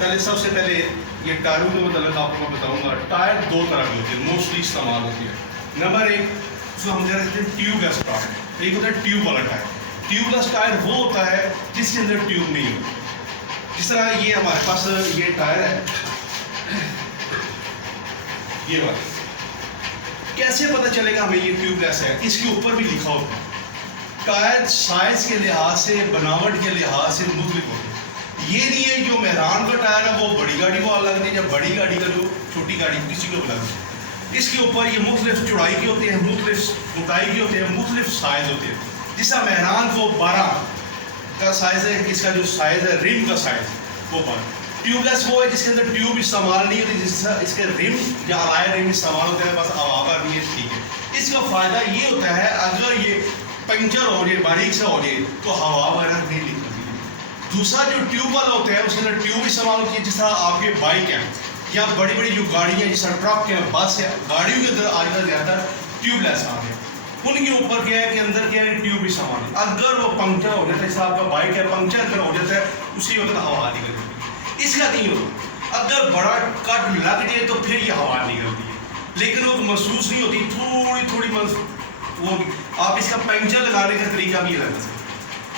सबसे पहले ये टायरों के मतलब आपको मैं बताऊंगा। टायर दो तरह के होते हैं, मोस्टली इस्तेमाल होती है। नंबर एक जो हम कह रहे थे ट्यूबलेस टायर, एक होता है ट्यूब वाला टायर। ट्यूबलेस टायर वो होता है जिसके अंदर ट्यूब नहीं होती। जिस तरह ये हमारे पास ये टायर है, ये वाला, कैसे पता चलेगा हमें ये ट्यूबलेस है? इसके ऊपर भी लिखा होता है। टायर साइज के लिहाज से, बनावट के लिहाज से मुख्तलिफ होते हैं। ये नहीं है जो मेहरान का टायर है वो बड़ी गाड़ी को अलग नहीं, या बड़ी गाड़ी का जो छोटी गाड़ी किसी को अलग नहीं। इसके ऊपर ये मुख्तलिफ चौड़ाई के होते हैं, मुख्तलिफ मोटाई के होते हैं, मुख्तलिफ साइज होते हैं। जिसका मेहरान को 12 का साइज है, इसका जो साइज है रिम का साइज वो 12। ट्यूबलेस वो है जिसके अंदर ट्यूब इस्तेमाल नहीं होती, जिसका इसके रिम या अलाय रिम इस्तेमाल होता है, बस हवा नहीं है, ठीक है। इसका फ़ायदा ये होता है अगर ये पंचर हो जाए, बारीक से हो जाए, तो हवा वगैरह नहीं निकलती। दूसरा जो ट्यूब वाला होता है उसके अंदर ट्यूब इस्तेमाल होती है। जिस तरह आपके बाइक है या बड़ी बड़ी जो गाड़ियाँ हैं, जैसा ट्रक है, बस है, गाड़ियों के अंदर आजकल ज़्यादातर ट्यूबलेस आ गए। उनके ऊपर क्या है कि अंदर क्या है, ट्यूब इस्तेमाल है। अगर वो पंक्चर हो जाता है, जैसा आपका बाइक है, पंक्चर अगर हो जाता है उसी वक्त हवा निकलती है। इसका नहीं होता, अगर बड़ा कट लग जाए तो फिर ये हवा निकलती है, लेकिन वो महसूस नहीं होती, थोड़ी थोड़ी वो। आप इसका पंक्चर लगाने का तरीका भी अलग है।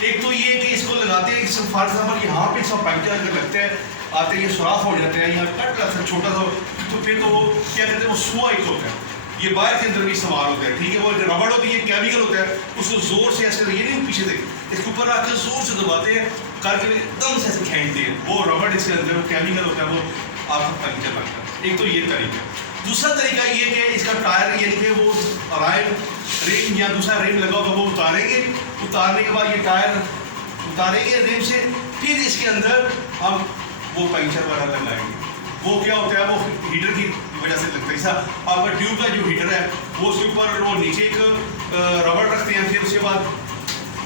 एक तो ये कि इसको लगाते हैं, फॉर एग्जाम्पल यहाँ पे इसका पंक्चर अगर लगता है, आते ये सुराख हो जाते हैं, यहाँ कट लगता है छोटा सा, तो फिर तो वो क्या कहते हैं, वो सुआ एक होता है। ये बाइक के अंदर भी इस्तेमाल होता है, ठीक है। वो रबड़ होती है, केमिकल होता है, उसको जोर से ऐसे, ये नहीं पीछे देख, इसके ऊपर आकर जोर से दबाते हैं, करके एकदम से ऐसे खींचते हैं, वो रबड़ इसके अंदर वो केमिकल होता है, वो आपको पंक्चर लगता है। एक तो ये तरीका। दूसरा तरीका ये कि इसका टायर यानी कि वो अलाय रिम या दूसरा रिम लगा होगा वो उतारेंगे, उतारने के बाद ये टायर उतारेंगे रिम से, फिर इसके अंदर हम वो पंक्चर वगैरह लगाएंगे। वो क्या होता है, वो हीटर की वजह से लगता है। ऐसा आपका ट्यूब का जो हीटर है वो उसके ऊपर वो नीचे एक रबड़ रखते हैं, फिर उसके बाद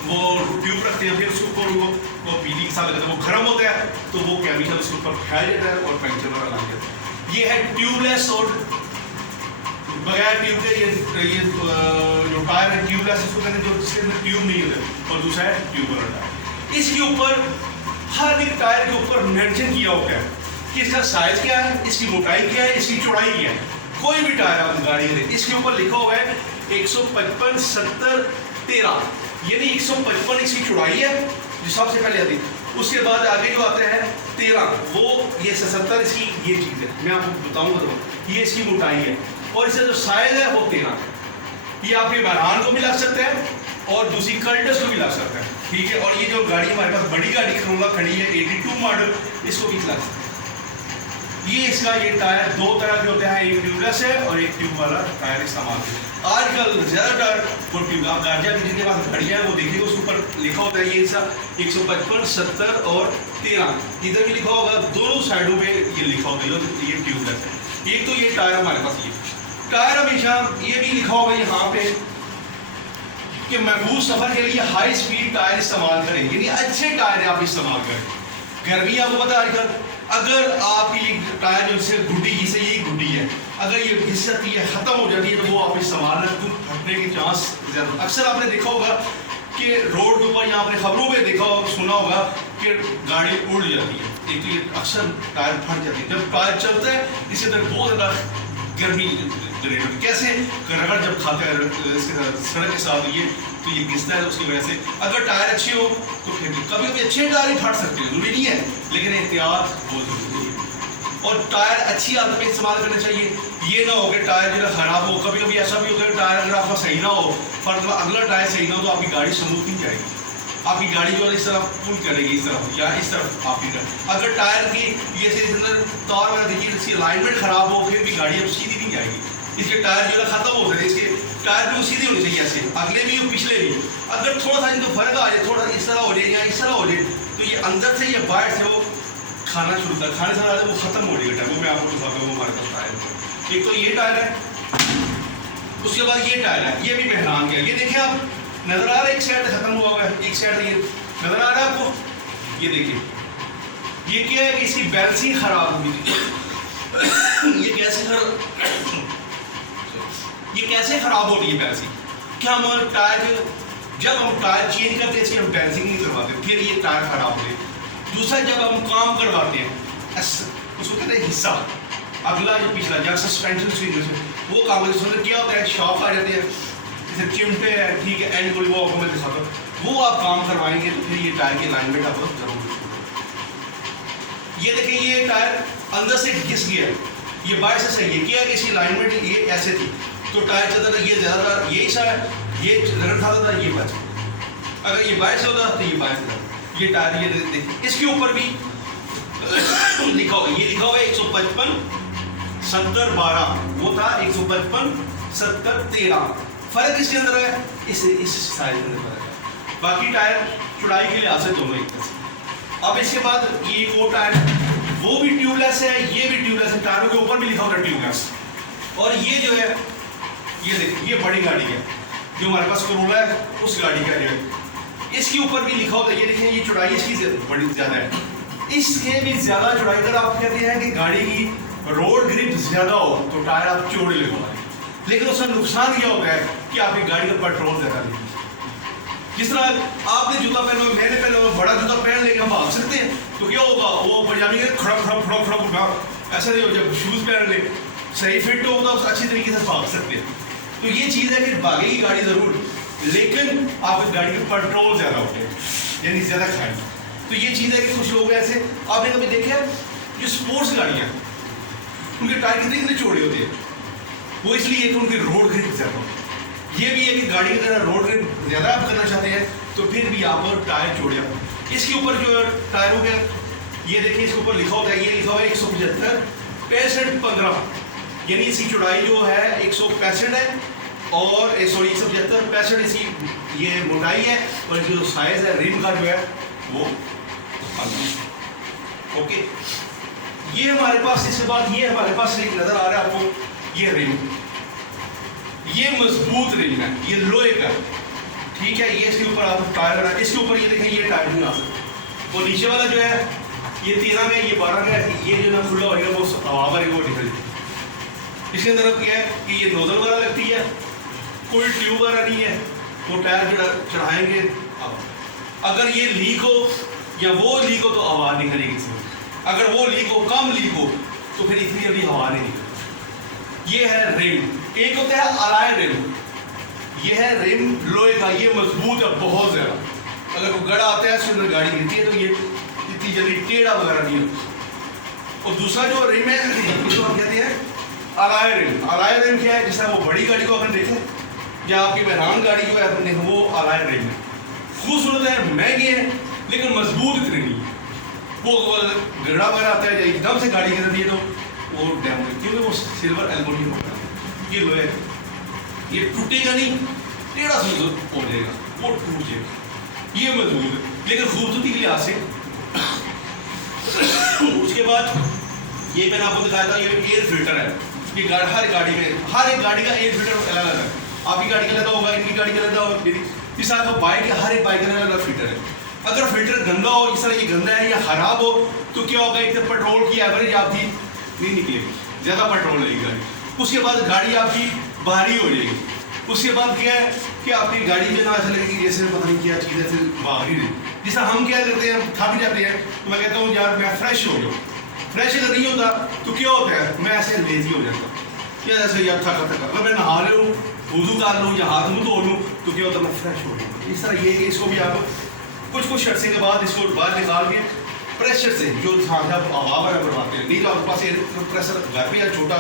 वो ट्यूब रखते हैं, फिर उसके ऊपर वो बिजली के साथ लगता है, वो गर्म होता है, तो वो केमिकल उसके ऊपर फैल जाता है और पंक्चर वगैरह लग जाता है। ये है ट्यूबलेस और बगैर ट्यूब के। ये जो टायर है ट्यूबलेस, इसको कहते हैं जो जिसके अंदर ट्यूब नहीं होता, और दूसरा है ट्यूब वाला टायर। इसके ऊपर हर एक टायर के ऊपर मेंशन किया होता है कि इसका साइज क्या है, इसकी मोटाई क्या है, इसकी चौड़ाई क्या है। कोई भी टायर आप गाड़ी में इसके ऊपर लिखा हुआ है 155 70 13, यानी 155 इसकी चौड़ाई है जो सबसे पहले आती है। उसके बाद आगे जो आते हैं 13, वो ये 70 इसकी ये चीज़ है, मैं आपको बताऊंगा। तो ये इसकी मोटाई है, और इसका जो साइज है वो 13 है। ये आपके मेहरान को भी लग सकता है और दूसरी कल्टस को भी लग सकता है, ठीक है। और ये जो गाड़ी हमारे पास बड़ी गाड़ी करोला खड़ी है 82 मॉडल, इसको भी लग सकता है। ये इसका ये टायर दो तरह के होते हैं, एक ट्यूबलेस है और एक ट्यूब वाला टायर इस्तेमाल है। आजकल ज़्यादातर वो ट्यूब, आप गाड़ियाँ की जिनके पास गाड़ियाँ है वो देखिए उसके ऊपर लिखा होता है ये 155 70 और 13, इधर भी लिखा होगा, दोनों साइडों पे ये लिखा होगा ये ट्यूबलेस है। एक तो ये टायर हमारे पास, ये टायर हमेशा ये भी लिखा होगा यहाँ पे कि महफूज सफ़र के लिए हाई स्पीड टायर इस्तेमाल करें, यानी अच्छे टायर आप इस्तेमाल करें। गर्मी आपको पता है आजकल, अगर आपकी टायर जो से गुड्डी जिसे ये गुड्डी है, अगर ये घिस जाती है, ख़त्म हो जाती है, तो वो आप इस्तेमाल ना, तो फटने के चांस ज़्यादा। अक्सर आपने देखा होगा कि रोड के ऊपर, या आपने खबरों में देखा होगा, सुना होगा कि गाड़ी उड़ जाती है। एक तो ये अक्सर टायर फट जाती है जब टायर चलता है, इसके अंदर बहुत ज़्यादा गर्मी जनरेट होती है। कैसे रगड़ जब खाता है इसके सड़क के साथ ये, तो ये घिसता है, उसकी वजह से अगर टायर अच्छे हो तो फिर कभी कभी अच्छे टायर ही फट सकते हैं, जरूरी नहीं है, लेकिन एहतियात बहुत जरूरी है। और टायर अच्छी हालत में इस्तेमाल करना चाहिए। ये ना हो कि टायर जो है ख़राब हो। कभी कभी ऐसा भी होता है टायर अगर आपका सही ना हो, फर्क अगला टायर सही ना हो, तो आपकी गाड़ी स्मूथ नहीं जाएगी, आपकी गाड़ी जो है इस तरफ पुल करेगी, इस तरफ या इस तरफ आपकी अगर टायर की ये तार वगैरह देखिए, इसकी अलाइनमेंट ख़राब हो, फिर भी गाड़ी अब सीधी नहीं जाएगी। इसके टायर जो है ख़त्म हो सकते हैं, इसके टायर भी सीधे होने चाहिए, ऐसे अगले भी और पिछले भी। अगर थोड़ा सा इनको फर्क आ जाए, थोड़ा इस तरह हो जाए या इस तरह हो जाए, तो ये अंदर से या बाहर से वो खाना शुरू कर, खाने से वो ख़त्म हो जाएगा टायर। वो मैं आपको दिखाता हूँ हमारे पास टायर। एक तो ये टायर है, उसके बाद ये टायर है, ये भी मेहरान का है। ये देखिए आप नज़र आ रहा है, एक साइड ख़त्म हुआ हुआ है, एक साइड ये नज़र आ रहा है आपको। ये देखिए ये क्या है कि इसकी बैलेंसिंग ख़राब हो गई। ये कैसे ख़राब हो रही है बैलेंसिंग? क्या हम टायर, जब हम टायर चेंज करते हैं इसकी हम बैलेंसिंग नहीं करवाते, फिर ये टायर ख़राब हो गए। दूसरा, जब हम काम करवाते हैं, कहते हैं हिस्सा, अगला जो पिछला जहाँ सस्पेंशन स्विंग वो काम करते हैं। क्या होता है, शॉक आ जाते हैं, जैसे चिमटे हैं, ठीक है, एंड कोई वो आपको मैं दिखाता हूँ, वो आप काम करवाएंगे तो फिर ये टायर की अलाइनमेंट आपको जरूर। ये देखिए ये टायर अंदर से घिस गया, ये बाय से सही है, क्या है इसकी अलाइनमेंट ये ऐसे थी तो टायर चलता था, ये ज़्यादातर यही सा है, ये रगड़ खाता था, ये बच, अगर ये बाय से होता तो ये बाय से था। ये टायर ये देखिए, इसके ऊपर भी लिखा हुआ, ये लिखा हुआ है 155 70 12, वो था 155 70 13। फर्क इसके अंदर है, इस साइज में फर्क है, बाकी टायर चौड़ाई के लिहाज से दोनों एक तरह से। अब इसके बाद ये वो टायर वो भी ट्यूबलेस है, ये भी ट्यूबलेस है, टायरों के ऊपर भी लिखा होता है ट्यूबलेस। और ये जो है, ये देखिए ये बड़ी गाड़ी है जो हमारे पास करोला है, उस गाड़ी का जो है इसके ऊपर भी लिखा होता है, ये देखिए ये चौड़ाई इसकी बड़ी ज़्यादा है, इसके भी ज़्यादा चौड़ाई। अगर आप कहते हैं कि गाड़ी की रोड ग्रिप ज़्यादा हो तो टायर आप चौड़े लगवाएं, लेकिन उसका नुकसान यह होता है कि आपकी गाड़ी का पेट्रोल ज़्यादा लेगी। जिस तरह आपने जूता पहना, मैंने पहना, बड़ा जूता पहन लेके हम भाग सकते हैं तो क्या होगा, वो पंजाबी के खड़ा खड़ा खड़ा खड़ा उठा, ऐसा नहीं हो, जब शूज़ पहन ले सही फिट होगा तो अच्छी तरीके से भाग सकते हैं। तो ये चीज़ है कि भागेगी गाड़ी ज़रूर, लेकिन आपकी गाड़ी का पेट्रोल ज़्यादा उठे, यानी ज़्यादा खाएगी। तो ये चीज़ है कि कुछ लोग ऐसे, आपने कभी देखा जो स्पोर्ट्स गाड़ियाँ उनके टायर कितने कितने चौड़े होते हैं, वो इसलिए कि उनकी रोड ग्रिप ज़्यादा होती है। ये भी है कि गाड़ी की अगर रोड ग्रिप ज़्यादा आप करना चाहते हैं तो फिर भी आप टायर चौड़े आप। इसके ऊपर जो टायरों के ये देखिए इसके ऊपर लिखा होता है, ये लिखा हुआ है 175 65 15, यानी इसकी चौड़ाई जो है 165 है और सॉरी 175 65 इसकी ये मोटाई है, और जो साइज है रिम का जो है वो ओके। ये हमारे पास, इसके बाद ये हमारे पास एक नज़र आ रहा है आपको, ये रिम, ये मजबूत रिम है, ये लोहे का, ठीक है। ये इसके ऊपर आप टायर लगा, इसके ऊपर ये देखें ये टायर नहीं आ सकता, और नीचे वाला जो है ये 13 में, ये 12 में, ये जो ना खुला होगा वो हवा भरेगा, वो निकल जाएगा। इसके अंदर क्या है कि ये नोजल वगैरह लगती है, कोई ट्यूब वगैरह नहीं है, वो टायर चढ़ाएंगे, अगर ये लीक हो या वो लीक हो तो आवाज़ निकलेगी इसमें, अगर वो लीक हो, कम लीक हो तो फिर इतनी जल्दी हवा नहीं निकलेगी। ये है रिम, एक होता है अलाय रिम, ये है रिम लोहे का, ये मजबूत है बहुत ज़्यादा, अगर कोई गड़ा आता है उसके गाड़ी गिरती है तो ये इतनी जल्दी टेढ़ा वगैरह नहीं होता। और दूसरा जो रिम है इसको हम कहते हैं अलाय रिम। अलाय रिम क्या है, जिस तरह वो बड़ी गाड़ी को आपने देखें या आपकी मेहरान गाड़ी जो है आपने, वो अलाय रिम है, खूबसूरत है, महंगी है, लेकिन मजबूत इतनी नहीं है। वो गड़ा वगैरह आता है, एकदम से गाड़ी गिरती है तो वो डैमेज, क्योंकि वो सिल्वर एल्युमिनियम होता है, ये लोहे, ये टूटेगा नहीं, टेढ़ा सा हो जाएगा, वो टूट जाएगा, ये मजबूत है, लेकिन खूबसूरती के लिहाज से। उसके बाद ये मैंने आपको दिखाया था, ये एयर फिल्टर है, ये हर गाड़ी में, हर एक गाड़ी का एयर फिल्टर अलग अलग है, आपकी गाड़ी का लगा होगा, इनकी गाड़ी का लगा होगा, इस तरह का बाइक है, हर एक बाइक का अलग अलग फिल्टर है। अगर फिल्टर गंदा हो, इस तरह ये गंदा है या खराब हो तो क्या होगा, एक तो पेट्रोल की एवरेज आपकी नहीं निकलेगी, ज़्यादा पेट्रोल लगेगी गाड़ी, उसके बाद गाड़ी आपकी भारी हो जाएगी, उसके बाद क्या है कि आपकी गाड़ी जो ना ऐसा लगेगी जैसे पता नहीं क्या चीज़ ऐसे भाग ही रही। जैसा हम क्या करते हैं, थक जाते हैं तो मैं कहता हूँ यार मैं फ्रेश हो जाऊँ, फ्रेश अगर नहीं होता तो क्या होता है, मैं ऐसे लेजी हो जाता हूँ, क्या ऐसे यार थका थका, अगर मैं नहा लूँ, वुज़ू कर लूँ या हाथ मुँह धो लूँ तो क्या होता है, मैं फ्रेश हो जाऊँ। इस तरह ये कि इसको भी आप कुछ अर्से के बाद इसको बाहर निकाल के प्रेशर से जो हाँ आप हवा वगैरह बनवाते हैं, नहीं तो आपके पास एयर प्रेशर घर पे या छोटा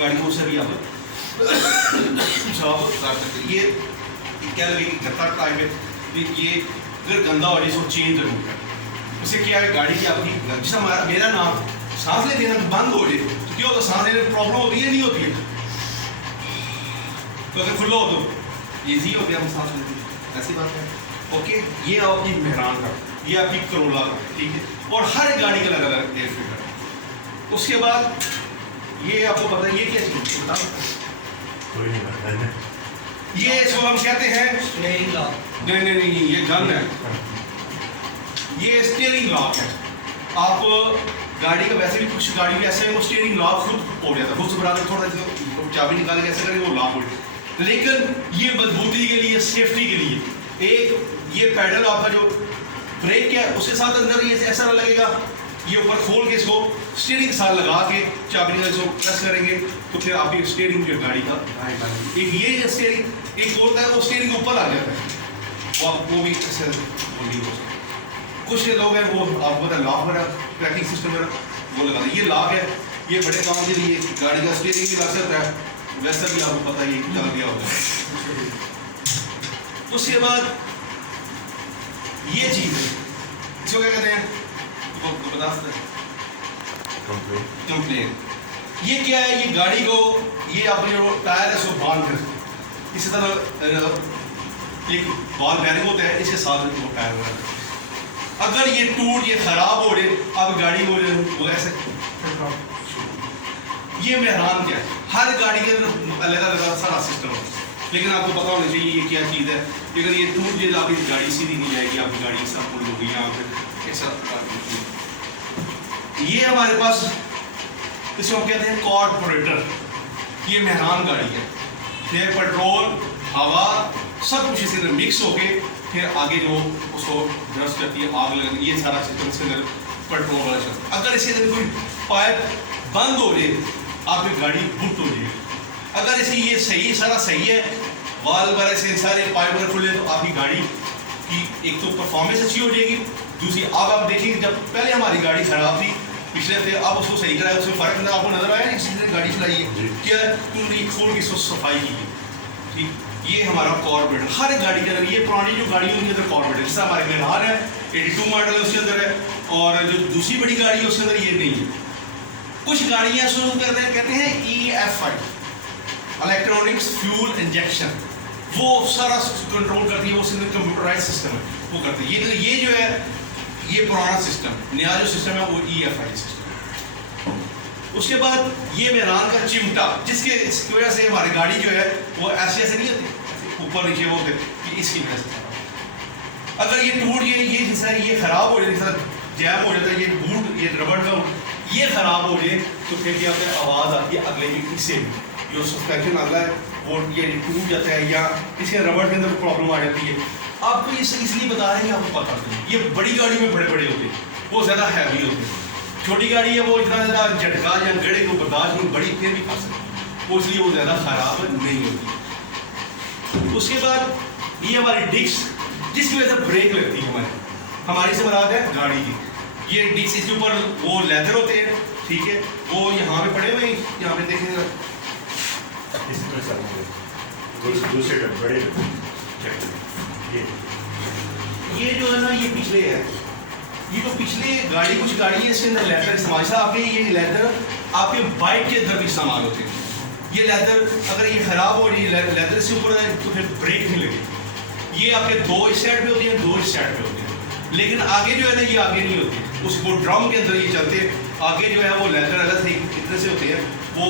गाड़ी हो उससे भी आप साफ कर सकते हैं। ये क्या लगेगी गत्ता टाइप है, ये अगर गंदा हो जाए इसको चेंज जरूर करें, उससे क्या है गाड़ी की आपकी, जैसा मेरा नाम सांस लेने देना बंद हो जाए तो क्या होता है, सांस लेने में प्रॉब्लम होती है नहीं होती है, तो अगर खुला हो तो ईजी हो गया हम सांस लेते हैं, ऐसी बात है। ओके, ये आपकी मेहरान का, ये आपकी करोला का, ठीक है, और हर एक गाड़ी का अलग अलग एयर फिल्टर है। उसके बाद ये आपको पता है ये क्या चीज़ बताओ, ये इसको हम कहते हैं स्टीयरिंग लॉक, नहीं ये गन है, ये स्टीयरिंग लॉक है। आप गाड़ी का वैसे भी कुछ गाड़ी भी ऐसे है वो स्टीयरिंग लॉक खुद हो जाता है, खुद से बना के थोड़ा चाबी निकाल के ऐसे करके वो लॉक हो जाए, लेकिन ये मजबूती के लिए, सेफ्टी के लिए एक ये पैडल आपका जो ब्रेक है उसके साथ अंदर ये ऐसा लगेगा ये ऊपर खोल के इसको स्टीयरिंग के साथ लगा के चाबी का इसको प्रेस करेंगे तो फिर आपकी स्टीयरिंग जो गाड़ी का एक ये स्टीयरिंग एक होता है वो स्टीयरिंग के ऊपर आ जाता है वो भी ऐसे कुछ लोग हैं वो आपको पता है लॉक वगैरह ट्रैकिंग सिस्टम वगैरह वो लगाते हैं। ये लॉक है ये बड़े काम के लिए गाड़ी का स्टीयरिंग भी लग सकता है वैसा भी आपको पता है ये लग दिया होता है। उसके बाद ये चीज़ है इसको क्या कहते हैं बता सकते कंप्लेन। ये क्या है ये गाड़ी को ये अपने जो टायर है उसको बांध कर इसी तरह एक बॉल बैरिंग होता है इसके साथ वो टायर वगैरह अगर ये टूट ये खराब हो रहे अब गाड़ी वो ऐसे ये मेहरान क्या है हर गाड़ी के अंदर अलग अलग सारा सिस्टम है लेकिन आपको पता होना चाहिए ये क्या चीज़ है। अगर ये टूट जाए आपकी गाड़ी सीधी नहीं जाएगी आपकी गाड़ी सब पुल होगी यहाँ पे ऐसा। ये हमारे पास इसको हम कहते हैं कॉर्पोरेटर ये मेहरान गाड़ी है फिर पेट्रोल हवा सब कुछ इसके अंदर मिक्स होके फिर आगे जो उसको ब्रश करती है आग लगती ये सारा सिस्टम इसके अंदर पेट्रोल वाला चलता है। अगर इसके अंदर कोई पाइप बंद हो जाए आपकी गाड़ी बुट हो जाएगी। अगर इसी ये सही सारा सही है वाल वगैरह से सारे पाइप वगैरह खुले तो आपकी गाड़ी की एक तो परफॉर्मेंस अच्छी हो जाएगी दूसरी अब आप देखिए जब पहले हमारी गाड़ी खराब थी पिछले थे अब उसको सही कराया उसमें फ़र्क नजर आपको नजर आया जिसने गाड़ी चलाई है क्या तुमने खोल के उसको सफाई की है ठीक। ये हमारा कॉर्पोरेटर हर गाड़ी के अंदर ये पुरानी जो गाड़ी है उनके अंदर कॉर्पोरेटर जैसा हमारे मेहरान है 82 मॉडल है उसके अंदर है और जो दूसरी बड़ी गाड़ी है उसके अंदर ये नहीं है। कुछ गाड़ियाँ शुरू करते हैं कहते हैं EFI इलेक्ट्रॉनिक्स फ्यूल इंजेक्शन वो सारा कंट्रोल करती है वो कंप्यूटराइज सिस्टम है वो करती है। ये जो है ये पुराना सिस्टम नया जो सिस्टम है वो EFI सिस्टम। उसके बाद ये मेहरान का चिमटा जिसकी वजह से हमारी गाड़ी जो है वो ऐसे नहीं होती ऊपर नीचे वो होते इसकी वजह से अगर ये टूट ये हिस्सा ये खराब हो जाए जैम हो जाता है ये बूट ये रबड़ का ये खराब हो जाए तो फिर क्या होता है आवाज़ आती है अगले हिस्से में जो सस्पेंशन आता है वो ये टूट जाता है या इसके रबड़ के अंदर प्रॉब्लम आ जाती है। आपको इसलिए बता रहे हैं कि आपको पता नहीं ये बड़ी गाड़ी में बड़े बड़े होते हैं वो ज़्यादा हैवी होते हैं छोटी गाड़ी है वो इतना ज़्यादा झटका या गड़े को बर्दाश्त नहीं बड़ी फिर भी खा सकती वो इसलिए वो ज़्यादा खराब नहीं होती। उसके बाद ये हमारी डिस्क जिसकी वजह से ब्रेक लगती है हमारी से मुराद है गाड़ी की ये डिस्क इसके ऊपर वो लेदर होते हैं ठीक है वो यहाँ पे पड़े हुए यहाँ पे देखेंगे दूसरे बड़े ये जो है ना ये पिछले है ये तो पिछले गाड़ी कुछ गाड़ी है इसके अंदर लेदर इस्तेमाल आपके ये लेदर आपके बाइक के अंदर भी इस्तेमाल होते हैं। ये लेदर अगर ये ख़राब हो रही है लेदर से ऊपर है तो फिर ब्रेक नहीं लगेगी। ये आपके दो इस साइड पे होती है दो इस साइड पे होते हैं लेकिन आगे जो है ना ये आगे नहीं होती उसको ड्रम के अंदर ये चलते हैं आगे जो है वो लेदर अलग से इतने से होते हैं वो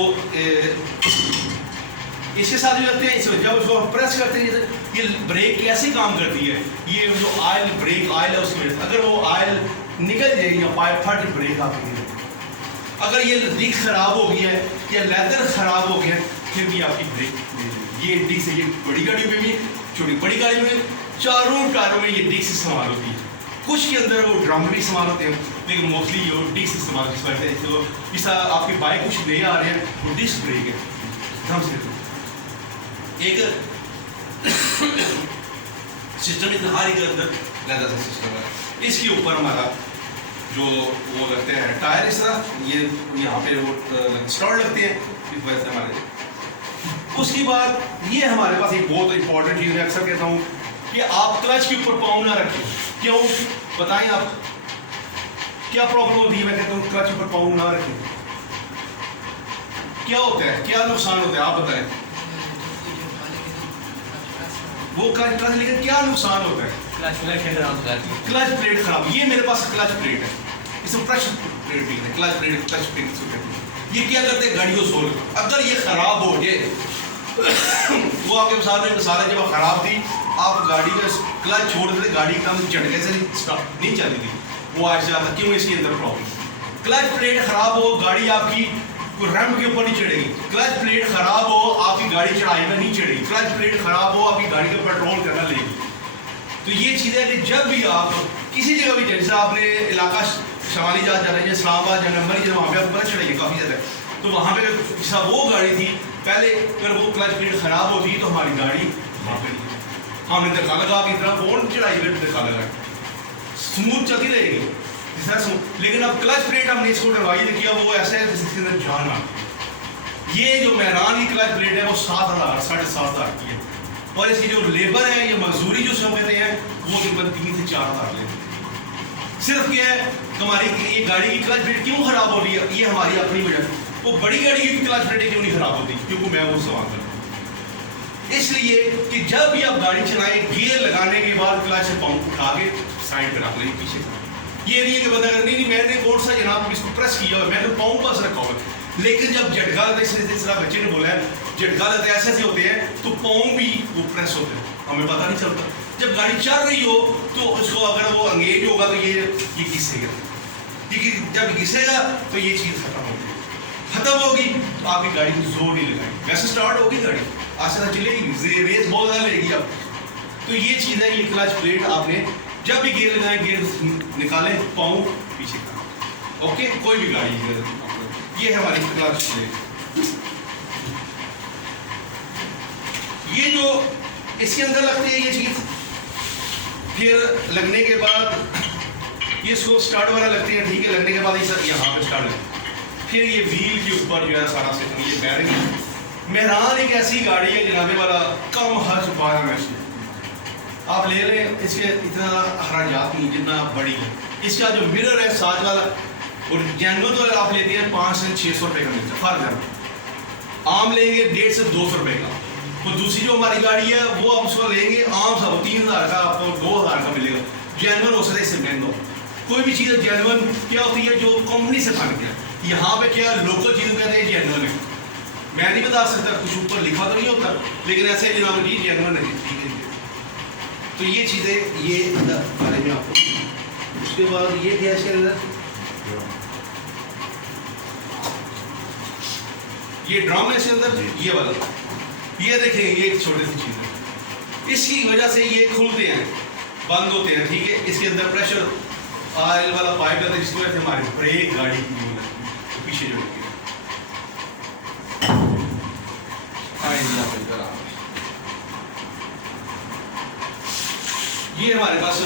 इसके साथ जो लगते हैं जब उसको प्रेस करते हैं ये ब्रेक कैसे काम करती है ये जो ऑयल ब्रेक ऑयल है उसकी वजह से अगर वो ऑयल निकल जाएगी या पाइप फट ब्रेक आपकी अगर ये डिस्क खराब हो गई है या लेदर खराब हो गया फिर भी आपकी ब्रेक ये डिस्क ये बड़ी गाड़ी में भी छोटी बड़ी गाड़ी में चारों टायरों में ये डिस्क इस्तेमाल होती है। कुछ के अंदर वो ड्रम भी इस्तेमाल होते हैं लेकिन मोस्टली जो डिस्क इस्तेमाल करते हैं तो इस आपकी बाइक कुछ नए आ रहे हैं वो डिस्क ब्रेक है ढंग से एक सिस्टम हर के अंदर लेदर सा सिस्टम है इसके ऊपर हमारा जो वो लगते हैं टायर इस तरह ये यहाँ पे वो स्टॉल लगते हैं इस वजह से हमारे। उसके बाद ये हमारे पास एक बहुत इंपॉर्टेंट चीज़ है अक्सर कहता हूँ कि आप क्लच के ऊपर पाँव ना रखें क्यों बताएं आप क्या प्रॉब्लम होती है मैं कहता हूँ क्लच ऊपर पाँव ना रखें क्या होता है क्या नुकसान होता है आप बताएं वो क्लच लेकिन क्या नुकसान होता है क्लच प्लेट खराब ये मेरे पास क्लच प्लेट है इसमें प्रेशर प्लेट भी है क्लच प्लेट ये क्या करते हैं गाड़ी को सोल अगर ये खराब हो जाए वो आपके साथ में मिसाल है जब खराब थी आप गाड़ी का क्लच छोड़ देते गाड़ी एकदम झटके से स्टॉप नहीं चली थी वो आज जाता क्यों इसके अंदर प्रॉब्लम क्लच प्लेट खराब हो गाड़ी आपकी रैंप के ऊपर नहीं चढ़ेगी क्लच प्लेट खराब हो आपकी गाड़ी चढ़ाई में नहीं चढ़ेगी क्लच प्लेट खराब हो आपकी गाड़ी का पेट्रोल करना लेगी। तो ये चीज़ है कि जब भी आप किसी जगह भी जैसे आपने इलाका शमाली जहाज जा रहे हैं, इस्लामाबाद या नंबर ही वहाँ पे आपको पता चढ़ाइए काफ़ी ज़्यादा, तो वहाँ पे जैसा वो गाड़ी थी पहले, अगर वो क्लच प्लेट ख़राब होती तो हमारी गाड़ी वहाँ पे हमने धक्का लगा की तरह कौन चढ़ाई पे धक्का लगा, स्मूथ चलती रहेगी जैसा स्मूथ। लेकिन अब क्लच प्लेट हमने इसको डरवाई किया, वो ऐसा है जिसके अंदर जान आ, ये जो मेहरान की क्लच प्लेट है वो 7,000 7,500 की है, और इसकी जो लेबर है या मजदूरी जो सब कहते हैं वो तकरीबन 3 से 4 हज़ार लेते हैं। सिर्फ क्या है हमारी ये गाड़ी की क्लच प्लेट क्यों खराब हो रही है, ये हमारी अपनी वजह, वो बड़ी गाड़ी की क्लच प्लेट क्यों नहीं खराब होती, क्योंकि मैं वो सवाल करता हूँ। इसलिए कि जब भी आप गाड़ी चलाएं गियर लगाने के बाद क्लच से पाँव उठा के साइड पर रख लें पीछे, ये नहीं है कि बंदा नहीं नहीं मैंने कौन सा जनाब इसको प्रेस किया हुआ, मैंने पाँव पास रखा हुआ, लेकिन जब झटका लगता है, इस तरह बच्चे ने बोला है झटका लगता है ऐसे ऐसे होते हैं तो पाँव भी वो प्रेस होते हैं, हमें पता नहीं चलता। जब गाड़ी चल रही हो तो उसको अगर वो अंगेज होगा तो ये घिसेगा, क्योंकि जब घिसेगा तो ये चीज़ खत्म होगी, खत्म होगी तो आपकी गाड़ी को जोर नहीं लगाएगी, वैसे स्टार्ट होगी गाड़ी आस्ते आस्ते चलेगी, रेस बहुत ज़्यादा लेगी आप। तो ये चीज़ है, ये क्लच प्लेट आपने जब भी गियर लगाएं गियर निकालें पाँव पीछे का, ओके कोई भी गाड़ी, ये है हमारी क्लच प्लेट। ये जो इसके अंदर लगती है ये चीज़, फिर लगने के बाद ये इसको स्टार्ट वाला लगते हैं, ठीक है, लगने के बाद ये सब यहाँ पे स्टार्ट है, फिर ये व्हील के ऊपर जो है सारा सिस्टम ये बैठ गया। मेहरान एक ऐसी गाड़ी है जनाबे वाला कम खर्च 12 में से आप ले लें, इसके इतना अखराजात नहीं जितना बड़ी है। इसका जो मिरर है साथ वाला और जैनुअन तो आप लेते हैं 500 से 600 रुपये का मिलता है, फर्क है, आम लेंगे 150 से 200 रुपये का, तो दूसरी जो हमारी गाड़ी है वो आप उसको लेंगे आम सा 3,000 का आपको 2,000 का मिलेगा, जैनुअन हो सकता है इससे महंगा हो। कोई भी चीज़ जैनुअन क्या होती है जो कंपनी से बनती है, यहाँ पे क्या लोकल चीज़ कहते हैं जैनुअन है, मैं नहीं बता सकता, कुछ ऊपर लिखा तो नहीं होता, लेकिन ऐसे जनाब जी जैनुअन है, ठीक है। तो ये चीज़ें ये बारे में आपको, उसके बाद ये क्या इसके अंदर ये ड्रम है इसके अंदर, ये वाला, ये देखें ये एक छोटी सी चीज़ है, इसकी वजह से ये खुलते हैं बंद होते हैं, ठीक है। इसके अंदर प्रेशर ऑयल वाला पाइप रहता है जिसकी वजह से हमारी ब्रेक गाड़ी की पीछे जो ये हमारे पास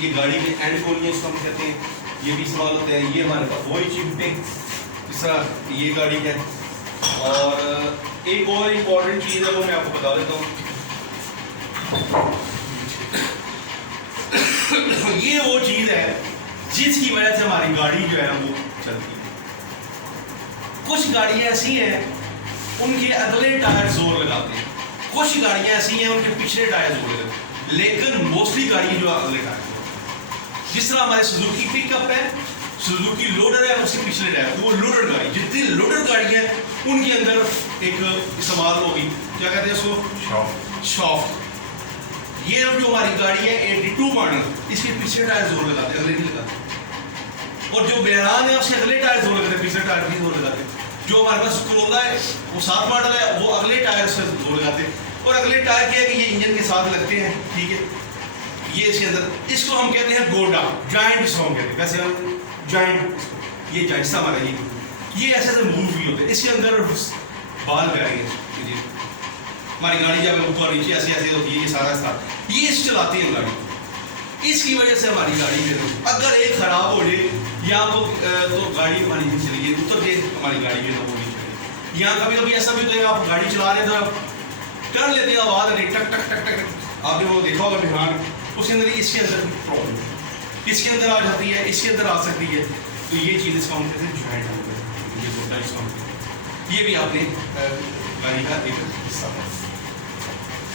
ये गाड़ी के एंड खोलिए इसको हम कहते हैं, ये भी इस्तेमाल होते हैं। ये हमारे पास वही चिमटे इस तरह ये गाड़ी है। और एक और इम्पॉर्टेंट चीज़ है वो मैं आपको बता देता हूँ, ये वो चीज़ है जिसकी वजह से हमारी गाड़ी जो है ना वो चलती है। कुछ गाड़ियाँ ऐसी हैं उनके अगले टायर जोर लगाते हैं, कुछ गाड़ियाँ ऐसी हैं उनके पिछले टायर जोर लगाते हैं, लेकिन मोस्टली गाड़ी जो अगले टायर, जिस तरह हमारे सुजुकी पिकअप है, सुजुकी लोडर है, उसके पिछले टायर, वो लोडर गाड़ी, जितनी लोडर गाड़ी है उनके अंदर एक इस्तेमाल होगी, क्या कहते हैं उसको, शॉफ्ट। ये जो हमारी गाड़ी है 82 मॉडल, इसके पिछले टायर जोर लगाते हैं, अगले नहीं लगाते। और जो बेहरान है उसके अगले टायर जोर लगाते हैं, पिछले टायर भी जोर लगाते हैं। जो हमारे पास क्रोला है वो 7 मॉडल है, वो अगले टायर से जोर लगाते हैं। और अगले टायर क्या है कि ये इंजन के साथ लगते हैं, ठीक है। ये इसके अंदर इसको हम कहते हैं गोडा, जॉइंट इसको हम कहते हैं, वैसे हम जॉइंट, ये जॉइंट हमारा ये ऐसे ऐसे मूव भी होते हैं। इसके अंदर बाल करेंगे, हमारी गाड़ी जब ऊपर नीचे ऐसे ऐसे होती है, ये सारा साथ ये इस चलाते हैं गाड़ी, इसकी वजह से हमारी गाड़ी में अगर एक खराब हो जाए या तो गाड़ी हमारी नहीं चलेगी, उतर के हमारी गाड़ी जो है वो नहीं चलेगी। यहाँ कभी कभी ऐसा भी होता है आप गाड़ी चला रहे तो आप कर लेते हैं आवाज़ नहीं, टक टक टक टक, आपने वो देखा होगा बिहार, उसके अंदर इसके अंदर प्रॉब्लम, इसके अंदर आ जाती है, इसके अंदर आ सकती है। तो ये चीज़ इसका हम कहते हैं जॉइंट हो गया, ये गोटा इसका हम कहते हैं। ये भी आपने गाड़ी का एक हिस्सा है।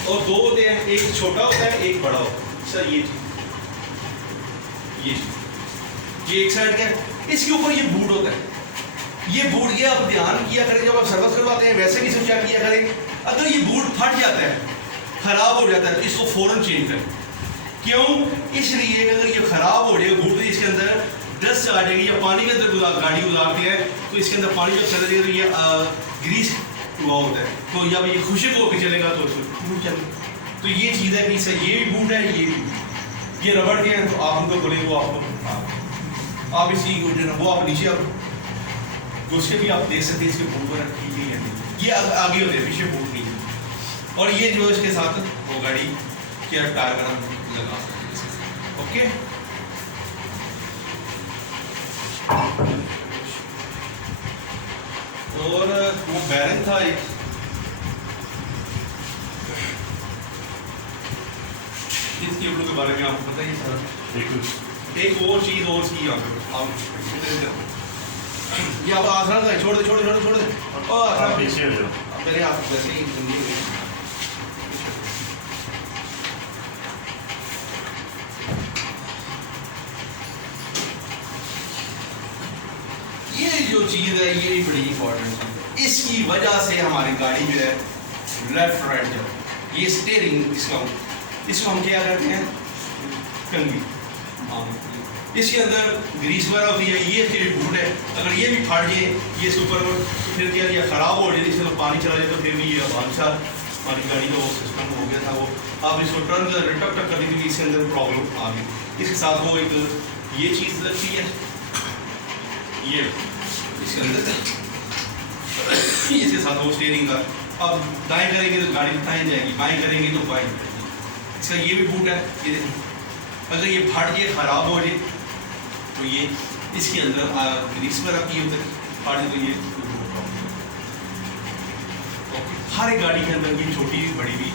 और दो होते हैं, एक छोटा होता है एक बड़ा होता है। सर ये एक साइड का, इसके ऊपर ये बूट होता है, ये बूट ये आप ध्यान किया करें जब आप सर्विस करवाते हैं, वैसे भी सोचा किया करें, अगर ये बूट फट जाता है, खराब हो जाता है, तो इसको फौरन चेंज करें। क्यों? इसलिए कि अगर ये खराब हो जाएगा बूट, इसके अंदर डस्ट आ जाएगी या पानी के अंदर गाड़ी गुजारती है तो इसके अंदर पानी जब चला जाएगा तो ये ग्रीस हुआ होता है, तो जब ये खुशक होकर चलेगा तो बूट चलेगा। तो ये चीज़ है कि इससे ये भी बूट है, ये भी, ये रबड़ के हैं, तो आप उनको बोले वो आपको आप इसी जो है ना वो आप नीचे आप दूसरे भी आप देख सकते हैं इसके बूट वगैरह ठीक नहीं है, ये आगे होते हैं पीछे बूट नहीं है। और ये जो इसके साथ वो गाड़ी के टायर वगैरह लगा सकते हैं। ओके, और वो बैरिंग था एक, इस केबल के बारे में आपको पता ही सर। एक और चीज़ और थी यहाँ पे, आप ये आप आसान है, छोड़ दे छोड़ दे छोड़ दे छोड़ दे, और आसान पीछे हो जाओ। अब मेरे आप वैसे ही जल्दी हो गई। ये जो चीज़ है ये बड़ी इंपॉर्टेंट है, इसकी वजह से हमारी गाड़ी जो है लेफ्ट राइट जो ये स्टीयरिंग इसको हम क्या करते हैं कंघी, हाँ इसके अंदर ग्रीस वगैरह होती है, ये इसके बूट है, अगर ये भी फाड़ जाए ये इसके ऊपर तो फिर क्या ये ख़राब हो जाए, इसमें तो पानी चला जाए तो फिर भी ये अच्छा हमारी गाड़ी का वो सिस्टम हो गया था, वो आप इसको टर्न कर टक टक कर दी थी, इसके अंदर प्रॉब्लम आ गई। इसके साथ वो एक ये चीज़ लगती है, ये इसके अंदर इसके साथ वो स्टीयरिंग का, अब दाएँ करेंगे तो गाड़ी दाएँ जाएगी, बाएँ करेंगे तो बाएँ जाएगी। इसका ये भी बूट है, ये देखिए अगर ये फट के ख़राब हो जाए तो ये इसके अंदर ग्रीस में रखी होती है, फाड़ तो ये हर एक गाड़ी के अंदर भी छोटी बड़ी भी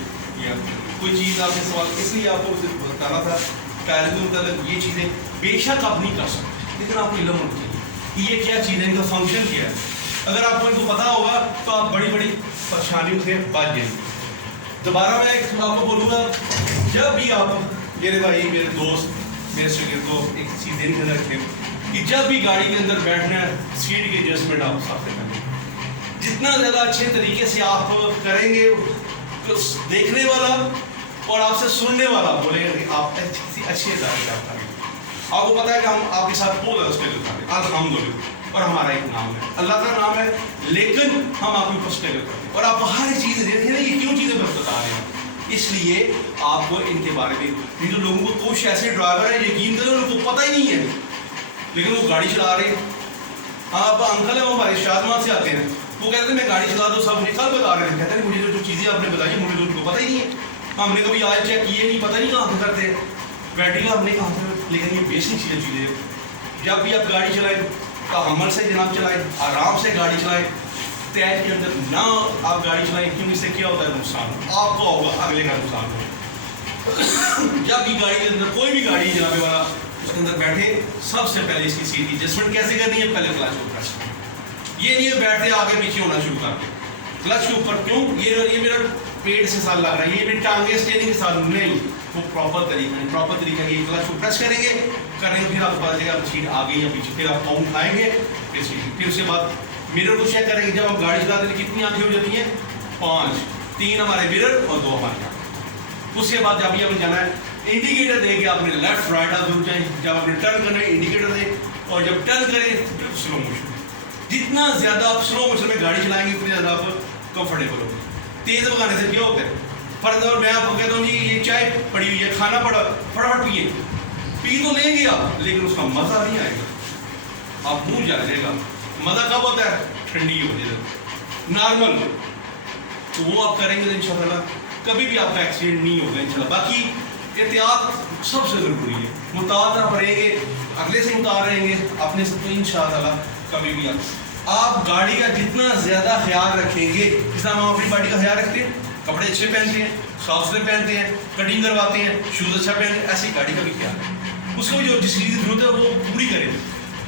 या कोई चीज़ आपसे सवाल, इसलिए आपको बताना था टायर के मतलब ये चीज़ें बेशक आप नहीं कर सकते, लेकिन आपको इल्म होनी चाहिए कि ये क्या चीज़ है, इनका फंक्शन क्या है। अगर आपको इनको पता होगा तो आप बड़ी बड़ी परेशानियों से बच जाएंगे। दोबारा मैं आपको बोलूँगा, जब भी आप मेरे भाई मेरे दोस्त मेरे शरीर को एक चीज़ देने के रखें कि जब भी गाड़ी के अंदर बैठना है सीट की एडजस्टमेंट आप साथ करें, जितना ज़्यादा अच्छे तरीके से आप करेंगे तो देखने वाला और आपसे सुनने वाला बोलेगा कि आप अच्छी गाड़ी आप करेंगे। आपको पता है कि हम आपके साथ बोल रहे उसके लिए अल्हम्दुलिल्लाह, और हमारा एक नाम है, अल्लाह का नाम है, लेकिन हम आपको कुछ नहीं करते और आप हर चीज़ देखें ना, ये क्यों चीज़ें बता रहे हैं, इसलिए आपको इनके बारे में इन जो लोगों को कुछ ऐसे ड्राइवर है यकीन करें उनको पता ही नहीं है लेकिन वो गाड़ी चला रहे हैं। आप अंकल है वो हमारे शादमान से आते हैं, वो कहते हैं मैं गाड़ी चला दो, सब कल बता रहे हैं, कहते हैं मुझे जो चीज़ें आपने बताई मुझे तो उनको पता ही नहीं है, हमने कभी आज चेक किए नहीं, पता नहीं कहाँ से करते हैं बैटरी का हमने कहाँ से, लेकिन ये बेसिक चीज़ें जब भी आप गाड़ी चलाएं तो अमल से जनाब चलाएं, आराम से गाड़ी चलाएं, टैग के अंदर ना आप गाड़ी चलाएं, क्योंकि इससे क्या होता है नुकसान आपको होगा, अगले का नुकसान होगा। जब भी गाड़ी के अंदर कोई भी गाड़ी जनाबे वाला उसके अंदर बैठे, सबसे पहले इसकी सीट की एडजस्टमेंट कैसे करनी है, पहले क्लच को प्रेस करें, ये नहीं बैठते आगे पीछे होना शुरू कर दे क्लच के ऊपर, क्यों ये मेरा पेट से साल लग रहा है, ये मेरी टांगे स्टेयरिंग के साथ नहीं, वो प्रॉपर तरीका ये क्लच को प्रेस करेंगे फिर आपको पता चलेगा सीट आगे या पीछे, फिर आप पाँव उठाएंगे फिर उसके बाद मिरर को चेक करेंगे। जब हम गाड़ी चलाते हैं कितनी आंखें हो जाती हैं, 5, 3 हमारे मिरर और 2 हमारे आंखें। उसके बाद जब भी हमें जाना है इंडिकेटर देके आपने लेफ्ट राइट आप रुक जाए, जब आपने टर्न करना है इंडिकेटर दे, और जब टर्न करें स्लो मोशन, जितना ज़्यादा आप स्लो मोशन में गाड़ी चलाएंगे उतनी ज़्यादा आप कंफर्टेबल होंगे। तेज़ भगाने से क्या होता है, फर्ज और मैं आपको कहता हूँ जी ये चाय पड़ी हुई है, खाना पड़ा, फटाफट पिए, पी तो लेंगे आप लेकिन उसका मज़ा नहीं आएगा, आप मुँह जा जाएगा। मज़ा कब होता है, ठंडी हो जाए नॉर्मल, तो वो आप करेंगे तो इंशाल्लाह कभी भी आपका एक्सीडेंट नहीं होगा इंशाल्लाह। बाकी एहतियात सबसे ज़रूरी है, मुताज़ आप रहेंगे, अगले से मुताज़ रहेंगे अपने से, तो इंशाल्लाह कभी भी आप गाड़ी का जितना ज़्यादा ख्याल रखेंगे, जिस तरह हम अपनी बॉडी का ख्याल रखते हैं, कपड़े अच्छे पहनते हैं, साफ सुथरे पहनते हैं, कटिंग करवाते हैं, शूज़ अच्छा पहनते हैं, ऐसी गाड़ी का भी ख्याल है, उसको भी जो जिस चीज़ की जरूरत है वो पूरी करें,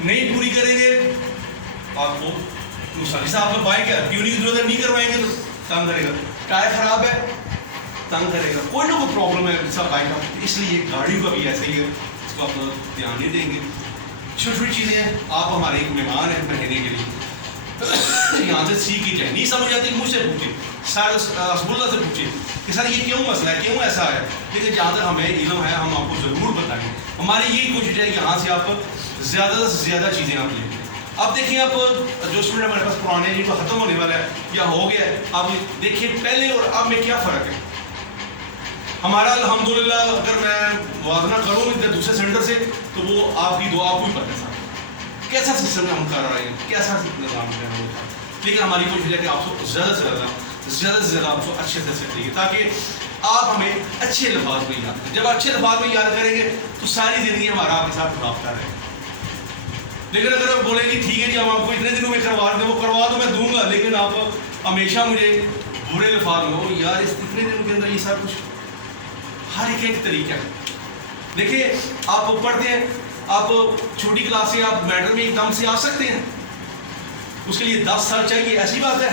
नहीं पूरी करेंगे आपको नुकसान। जैसे आपका बाइक है, ट्यूनिंग की जरूरत नहीं करवाएंगे तो तंग करेगा, टायर खराब है तंग करेगा, कोई ना कोई प्रॉब्लम है जैसा बाइक का, इसलिए गाड़ियों का भी ऐसे ही है, इसको आप ध्यान नहीं देंगे। छोटी छोटी चीज़ें हैं, आप हमारे एक मेहमान हैं महीने के लिए, यहाँ से सीख ही जाए, नहीं समझ आती मुझसे पूछे, सर रसगुल्ला से पूछे कि सर ये क्यों मसला है, क्यों ऐसा है, लेकिन जहाँ तक हमें इल्म है हम आपको ज़रूर बताएंगे। हमारी यही कोशिश है यहाँ से आप ज़्यादा से ज़्यादा चीज़ें आप लेंगे। अब देखिए आप जो स्टूडेंट हमारे पास पुराने जिनको ख़त्म होने वाला है या हो गया है, आप देखिए पहले और अब में क्या फ़र्क है हमारा। अल्हम्दुलिल्लाह अगर मैं वाजना करूँ दूसरे सेंटर से तो वो आपकी दुआ आपको ही पता है, कैसा सिस्टम हम कर रहे हैं, कैसा निज़ाम है वो, लेकिन हमारी कोशिश है कि आपको ज़्यादा से ज़्यादा आपको अच्छे से सीखिए ताकि आप हमें अच्छे अल्फाज में याद करें। जब अच्छे अल्फाज में याद करेंगे तो सारी ज़िंदगी हमारा आपके साथ रब्ता रहेगा। लेकिन अगर आप बोलेंगे ठीक है जी हम आपको इतने दिनों में करवा दें, वो करवा दो मैं दूंगा, लेकिन आप हमेशा मुझे बुरे अल्फाज में हो यार, इस इतने दिनों के अंदर ये सब कुछ, हर एक तरीका है। देखिए आप पढ़ते हैं, आप छोटी क्लास से आप मैटर में एकदम से आ सकते हैं, उसके लिए 10 साल चाहिए, ऐसी बात है।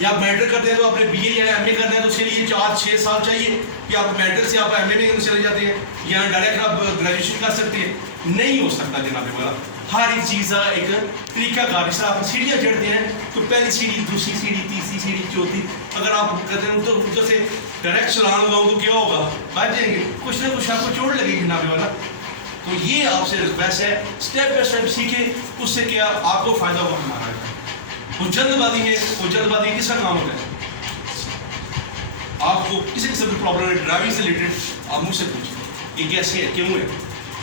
या आप मैटर करते हैं तो आपने BA या MA करना है तो उसके लिए 4-6 साल चाहिए, कि आप मैटर से आप MA में चले जाते हैं या डायरेक्ट आप ग्रेजुएशन कर सकते हैं। नहीं हो सकता जनाब वाला, हर एक चीज़ का एक तरीका कार। जैसे आप सीढ़ियाँ चढ़ते हैं तो पहली सीढ़ी, दूसरी सीढ़ी, तीसरी सीढ़ी, चौथी, अगर आप कहते हैं तो उधर से डायरेक्ट चलान लगाओ तो क्या होगा, बच जाएंगे, कुछ ना कुछ आपको चोट लगेगी जनाब वाला। तो ये आपसे रिक्वेस्ट है, स्टेप बाय स्टेप सीखे, उससे क्या आपको फ़ायदा होगा, हमारा है। वो जल्दबाजी है, वो जल्दबाजी किसका काम होता है? आपको किसी किस्म की प्रॉब्लम है ड्राइविंग से रिलेटेड, आप मुझसे पूछिए ये कैसे है, क्यों है,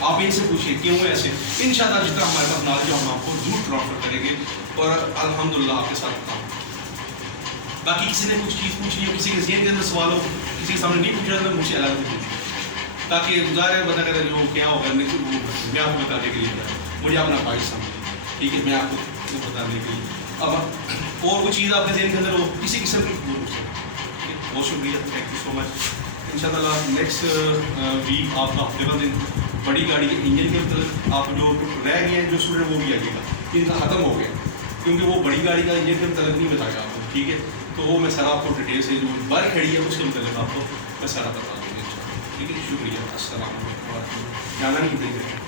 आप इनसे पूछिए क्यों है ऐसे। इंशाअल्लाह जितना हमारे पास नॉलेज है हम आपको जरूर ट्रांसफर करेंगे और अल्हम्दुलिल्लाह आपके साथ काम। बाकी किसी ने कुछ चीज़ पूछी हो, किसी के ज़हन के अंदर सवाल हो, किसी के सामने नहीं पूछ रहा था, मुझे अलग से पूछिए, ताकि गुजारे बता करें जो क्या होगा मैं आपको बताने के लिए, मुझे अपना भाई समझे, ठीक है, मैं आपको बताने के लिए। अब और कोई चीज़ आपके ज़हन के अंदर हो किसी किस्म की, बहुत शुक्रिया, थैंक यू सो मच। इंशाल्लाह नेक्स्ट वीक आपका हफ्ते दिन बड़ी गाड़ी के इंजन के मतलब आप जो रह गए हैं जो स्टूडेंट वो भी आइएगा, इनका ख़त्म हो गया क्योंकि वो बड़ी गाड़ी का इंजन के मतलब नहीं बताया आपको, ठीक है। तो वो मैं सारा आपको डिटेल से जो बार खड़ी है उसके मतलब आपको मैं सारा बता दूँगी, ठीक है। शुक्रिया, अस्सलाम वालेकुम, जाना नहीं चाहिए।